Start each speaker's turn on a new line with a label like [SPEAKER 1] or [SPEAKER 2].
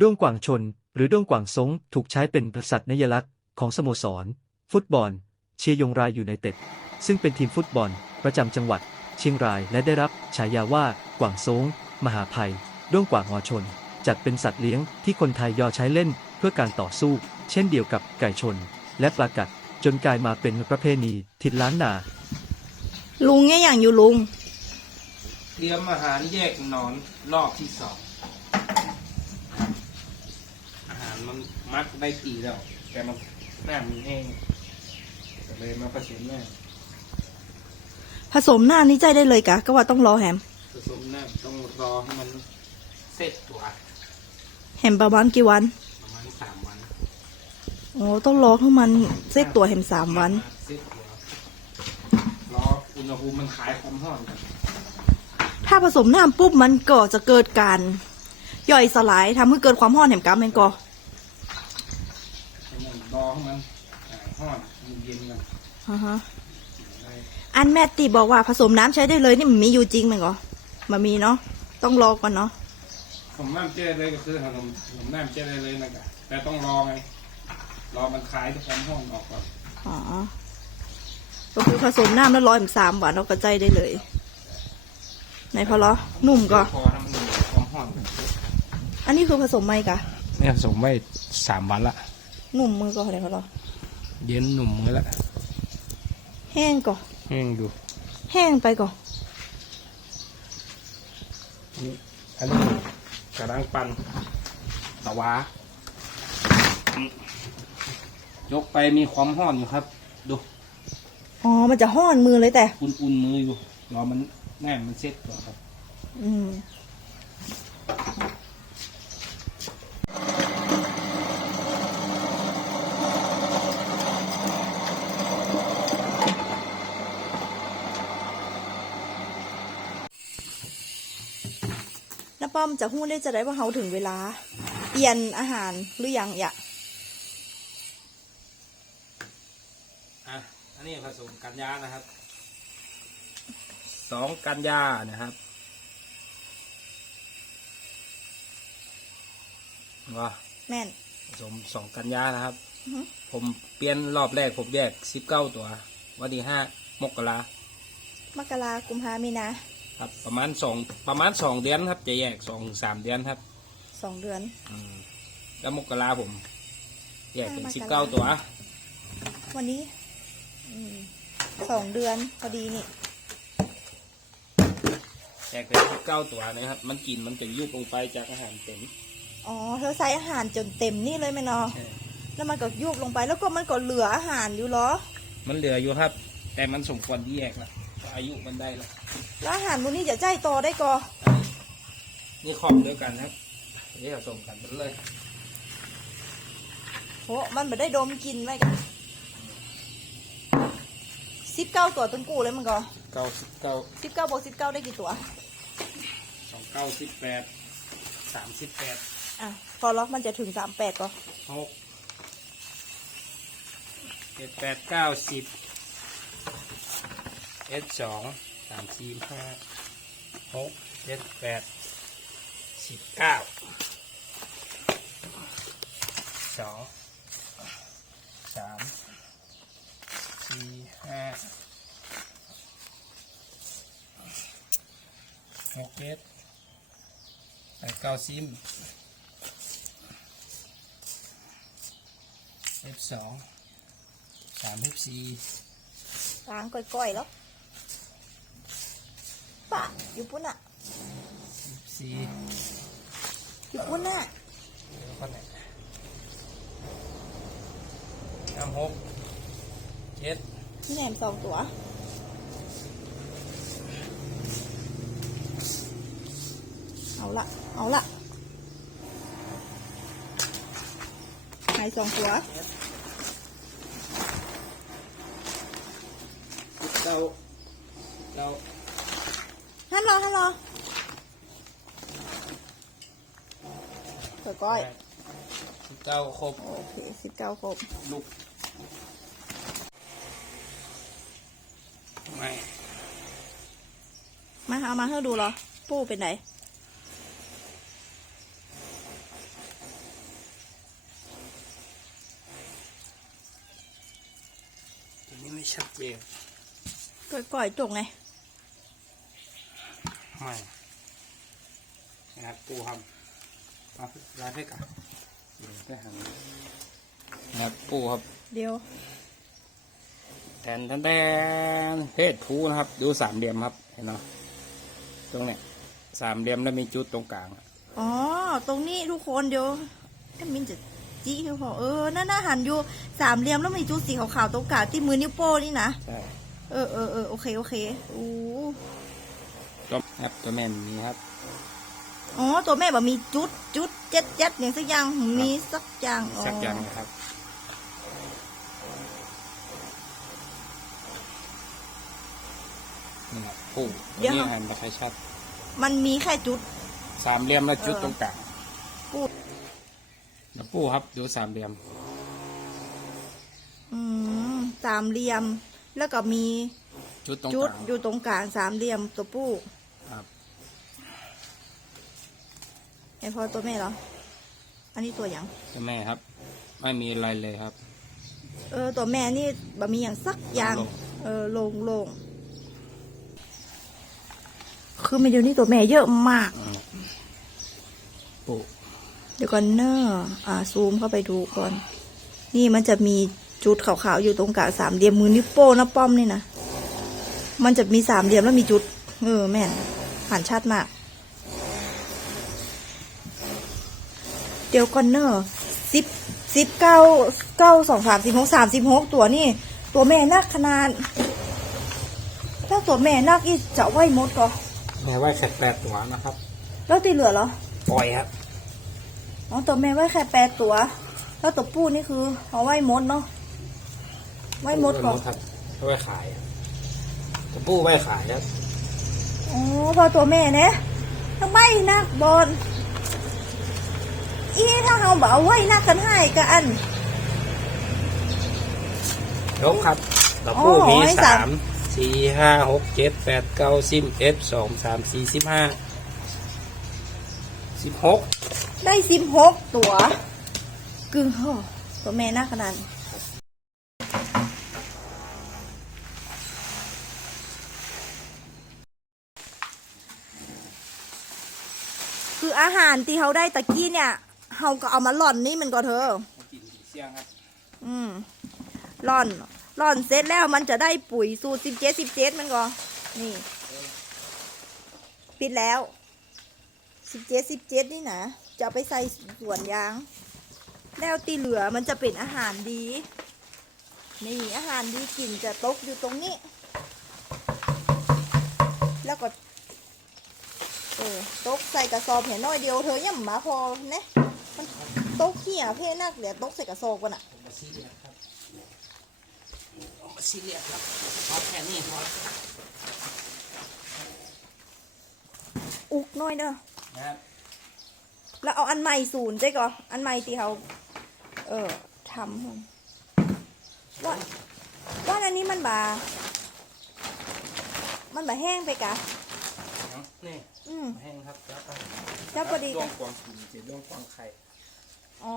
[SPEAKER 1] ด้วงกวางชน หรือด้วงกวางซงถูกใช้เป็นสัตว์นยลักษณ์ของสโมสร ฟุตบอล เชียยงรายอยู่ในเต็ด ซึ่งเป็นทีมฟุตบอล ประจำจังหวัด เชียงรายและได้รับฉายาว่ากวางซงมหาภัย ด้วงกวางงอชน จัดเป็นสัตว์เลี้ยงที่คนไทยยอใช้เล่นเพื่อการต่อสู้ เช่นเดียวกับไก่ชน และปลากัด จนกลายมาเป็นประเพณีทิดล้านนา
[SPEAKER 2] ลุงเนี่ยอย่างอยู่ลุง
[SPEAKER 3] เตรียมอาหารแยกหนอนรอบที่สอง อาหาร มันมักได้ปีแล้ว แต่มันหน้ามันแห้งก็เลยมาผสมแม่
[SPEAKER 2] ผสมหน้านี้ใจได้เลยกะก็ว่าต้องรอแฮม
[SPEAKER 3] ผสมแน่ต้องรอให้มันเสร็จตัว
[SPEAKER 2] แฮมประมาณกี่วัน
[SPEAKER 3] ประมาณสามวัน
[SPEAKER 2] โอ้ต้องรอให้มันเซตตัวแฮมสามวัน
[SPEAKER 3] เสร็จตัวรออุณหภูมิมันขายความร้อนกัน
[SPEAKER 2] ถ้าผสมน้ำปุ๊บมันก็จะเกิดการย่อยสลายทำให้เกิดความร้อนแหมกำแมนก็
[SPEAKER 3] ให้ มันรอให้มันหายร้อนมันเย็นกัน
[SPEAKER 2] อ่าฮะ
[SPEAKER 3] ได้
[SPEAKER 2] อันแม่ตีบอกว่าผสมน้ำใช้ได้เลยนี่มันมีอยู่จริงไหมก็มันมีเนาะต้องรอก่อนเนาะ
[SPEAKER 3] ผมน้ำเจ้เลยก็คือขนมผมน้ำเจ้ได้เลยนะกะแต่ต้องรอไงรอมันคลายความร้อนออกก่อน
[SPEAKER 2] อ๋อก็คือผสมน้ำแล้วร้อยสามวันเราก็ใจได้เลยไหนพอเหรอนุ่มก็
[SPEAKER 3] พอทำมันความร้อน
[SPEAKER 2] อันนี้คือผสมไหมกะ
[SPEAKER 3] เนี่ยส่งไว้สามวันละ
[SPEAKER 2] นุ่มมือก็ไหนพอเหรอ
[SPEAKER 3] เย็นหนุ่มมือละ
[SPEAKER 2] แห้งก็
[SPEAKER 3] แห้งดู
[SPEAKER 2] แห้งไปก็
[SPEAKER 3] นี่อันนี้กระด้างปันตะวาอืมยกไปมีความร้อนอยู่ครับ ดู
[SPEAKER 2] อ๋อมันจะห้อนมือเลยแต่
[SPEAKER 3] อุ่นๆมืออยู่รอมันแน่นมันเซ็ตก่อนครับ
[SPEAKER 2] อืม ป้อมจะหู้ได้จะได้ว่าเขาถึงเวลา เปลี่ยนอาหารหรือยังอยะ
[SPEAKER 3] อะอันนี้ผสมกันยานะครับสองกันยานะครับว่า
[SPEAKER 2] แม่น
[SPEAKER 3] ผสมสองกันยานะครับ
[SPEAKER 2] อือฮึ
[SPEAKER 3] ผมเปลี่ยนรอบแรกผมแยกสิบเก้าตัว วันที่ห้ามกรา ม
[SPEAKER 2] กรากุมภามีนา
[SPEAKER 3] ครับประมาณสองประมาณสองเดือนครับ จะแยกสองถึงสามเดือนครับ
[SPEAKER 2] สองเดือน
[SPEAKER 3] อืมแล้วมกราผม แยกเป็น
[SPEAKER 2] ห้ามกรา
[SPEAKER 3] สิบเก้าตัว
[SPEAKER 2] วันนี้อืมสองเดือนพอดีนี่
[SPEAKER 3] แยกเป็นสิบเก้าตัวนะครับ มันกินมันจะยุบลงไปจากอาหารเต็ม
[SPEAKER 2] อ๋อเธอใส่อาหารจนเต็มนี่เลยไหมเนาะ
[SPEAKER 3] ใช่
[SPEAKER 2] แล้วมันก็ยุบลงไปแล้วก็มันก็เหลืออาหารอยู่เหรอ
[SPEAKER 3] มันเหลืออยู่ครับ แต่มันสมควรที่แยกละ อายุมันได้ละ
[SPEAKER 2] แล้วอาหารพวกนี้จะใจต่อได้ก็
[SPEAKER 3] นี่ครอบเดียวกันครับนี่ผสมกันหมดเลย
[SPEAKER 2] โหมันไม่ได้ดมกลินไว้กันสิบเก้าตัวต้นกูเลยมันก็
[SPEAKER 3] เก้าสิบเก้า
[SPEAKER 2] สิบเก้าบวกสิบเก้าได้กี่ตัว
[SPEAKER 3] สองเก้าสิบแปดสามสิบแปด
[SPEAKER 2] อะพอล็อกมันจะถึงสามแปดก็
[SPEAKER 3] หกเจ็ดแปดเก้าสิบ เอสสองสามสี่ห้าหกเจ็ดแปดสิบเก้าสองสามสี่ห้าหกเจ็ดแปดเก้าสิบเอฟสองสามเอฟสี่
[SPEAKER 2] ล้างก้อยๆแล้ว ปะอยู่ปุ่นอะ
[SPEAKER 3] เอฟสี่
[SPEAKER 2] อยู่ปุ่นอะ
[SPEAKER 3] แล้วก็ไหนสามหกเจ็ด
[SPEAKER 2] นี่แหนมสองตัวเอาละเอาละไข่สองตัว
[SPEAKER 3] เราเรา
[SPEAKER 2] ฮัลโหลฮัลโหลเผื่อก้อยสิบ
[SPEAKER 3] เก้าครบ
[SPEAKER 2] โอเคสิบเก้าครบ
[SPEAKER 3] ลุก ไม่
[SPEAKER 2] มาเอามาให้ดูเหรอ ปูเป็นไหนตัวนี้ไม่
[SPEAKER 3] ชัดเจน
[SPEAKER 2] ก้อยๆจงไง
[SPEAKER 3] ไม่นะครับปูครับเอาลายให้กันเดี๋ยวไปหานะครับปูครับ
[SPEAKER 2] เดี๋ยว
[SPEAKER 3] แทนแทนแทนเพศผู้นะครับ ดูสามเหลี่ยมครับ เห็นเนาะตรงเนี้ยสามเหลี่ยมแล้วมีจุดตรงกลางอะ
[SPEAKER 2] อ๋อ ตรงนี้ทุกคนเดี๋ยวแอดมินจะจี้เขาพอเออนั่นน่าหันอยู่สามเหลี่ยมแล้วมีจุดสีขาวๆตรงกลางที่มือนิ้วโป้งนี่นะ
[SPEAKER 3] ใช่
[SPEAKER 2] เออเออเออโอเคโอเคอู้
[SPEAKER 3] ตัว ครับตัวแม่นนี้ครับ
[SPEAKER 2] อ๋อ ตัวแม่บอกมีจุดจุดเจ็ดเจ็ดอย่างสักอย่างมีสักอย่างอ๋อ
[SPEAKER 3] สักอย่างนะครับ นี่ครับปูตัวนี้หันมาใครชัด
[SPEAKER 2] มันมีแค่จุด
[SPEAKER 3] สามเหลี่ยมแล้วจุดตรงกลาง
[SPEAKER 2] ปู
[SPEAKER 3] แล้วปูครับ ดูสามเหลี่ยม
[SPEAKER 2] อืมสามเหลี่ยม แล้วก็มี
[SPEAKER 3] จุดตรง
[SPEAKER 2] จุ
[SPEAKER 3] ก
[SPEAKER 2] ด
[SPEAKER 3] ลาง
[SPEAKER 2] อยู่ตรงกลางสามเหลี่ยมตัวปู้
[SPEAKER 3] ครับ
[SPEAKER 2] ไอพอตัวแม่เหรอ อันนี้ตัวอย่าง
[SPEAKER 3] ตัวแม่ครับ ไม่มีอะไรเลยครับ
[SPEAKER 2] เออตัวแม่นี่บะมีอย่างสักอย่าง
[SPEAKER 3] โล่ง
[SPEAKER 2] เออโลงโลงคือมันเดี๋ยวนี้ตัวแม่เยอะมาก
[SPEAKER 3] ปู
[SPEAKER 2] เดี๋ยวก่อนเนอะอ่าซูมเข้าไปดูก่อน นี่มันจะมีจุดขาวๆอยู่ตรงกลางสามเหลี่ยมมือนิ้วโป้งนะป้อมนี่นะ มันจะมีสามเหลี่ยมแล้วมีจุด เออแม่น หันชัดมาก เดี๋ยวก่อนเนอะสิบสิบเก้าเก้าสองสามสิบหกสามสิบหกตัวนี่ ตัวแม่นักขนาด ถ้าตัวแม่นักอีจะไหวหมดก็
[SPEAKER 3] แม่ไว้แค่แปดตัวนะครับ
[SPEAKER 2] แล้วตีเหลือเหรอ
[SPEAKER 3] ปล่อยครับ
[SPEAKER 2] อ๋อ ตัวแม่ไว้แค่แปดตัว แล้วตัวปูนี่คือเอาไว้หมดเนาะไว้หมดก่อน
[SPEAKER 3] ครับไว้ขายครับตัวปูไว้ขายครับ
[SPEAKER 2] อ๋อพอตัวแม่เนี่ยทำไมนักบอลอีถ้าเราบอกเอาไว้นักกันให้กันอัน
[SPEAKER 3] ยกครับตัวปู
[SPEAKER 2] อ๋อ
[SPEAKER 3] มี
[SPEAKER 2] ให้สา
[SPEAKER 3] สามมสี่ห้าหกเจ็ดแปดเก้าสิบเอ็ดสองสามสี่สิบห้าสิบหก
[SPEAKER 2] ได้สิบหกตัว กึ่งห่อตัวแม่นักขนาดนี้ ออาหารที่เขาได้ตะกี้เนี่ยเขาก็เอามาหล่อนนี่มันก็เธอ
[SPEAKER 3] กินเสียงครับ
[SPEAKER 2] อืมร่อนร่อนเสร็จแล้วมันจะได้ปุ๋ยสูตรสิบเจ็ดสิบเจ็ดมันก็ นี่ ปิดแล้วสิบเจ็ดสิบเจ็ดนี่นะจะเอาไปใส่สวนยาง แล้วตีเหลือมันจะเป็นอาหารดี นี่อาหารดีกลิ่นจะตกอยู่ตรงนี้ แล้วก็เออตกใส่กระสอบเห็นน้อยเดียวเธอยังมาพอนะมันตกเหี้ยเพ่นักเดี๋ยวตกใส่กระสอบกันอะ
[SPEAKER 3] มาซีเรียสครับเอามาซีเรียสครับเอาแค่นี้พอ
[SPEAKER 2] อุกน้อยเด้อ
[SPEAKER 3] นะครับ
[SPEAKER 2] แล้วเอาอันใหม่ศูนย์ใช่ก่อนอันใหม่ที่เขาเออทำหั่นว่าว่าอันนี้มันบา มันบาแห้งไปกะ
[SPEAKER 3] เอา นี่
[SPEAKER 2] อืม
[SPEAKER 3] แห้งครับแล้วก็
[SPEAKER 2] แล้วพอดี
[SPEAKER 3] ดวงกวางกินเจดวงกวางไข่
[SPEAKER 2] อ๋อ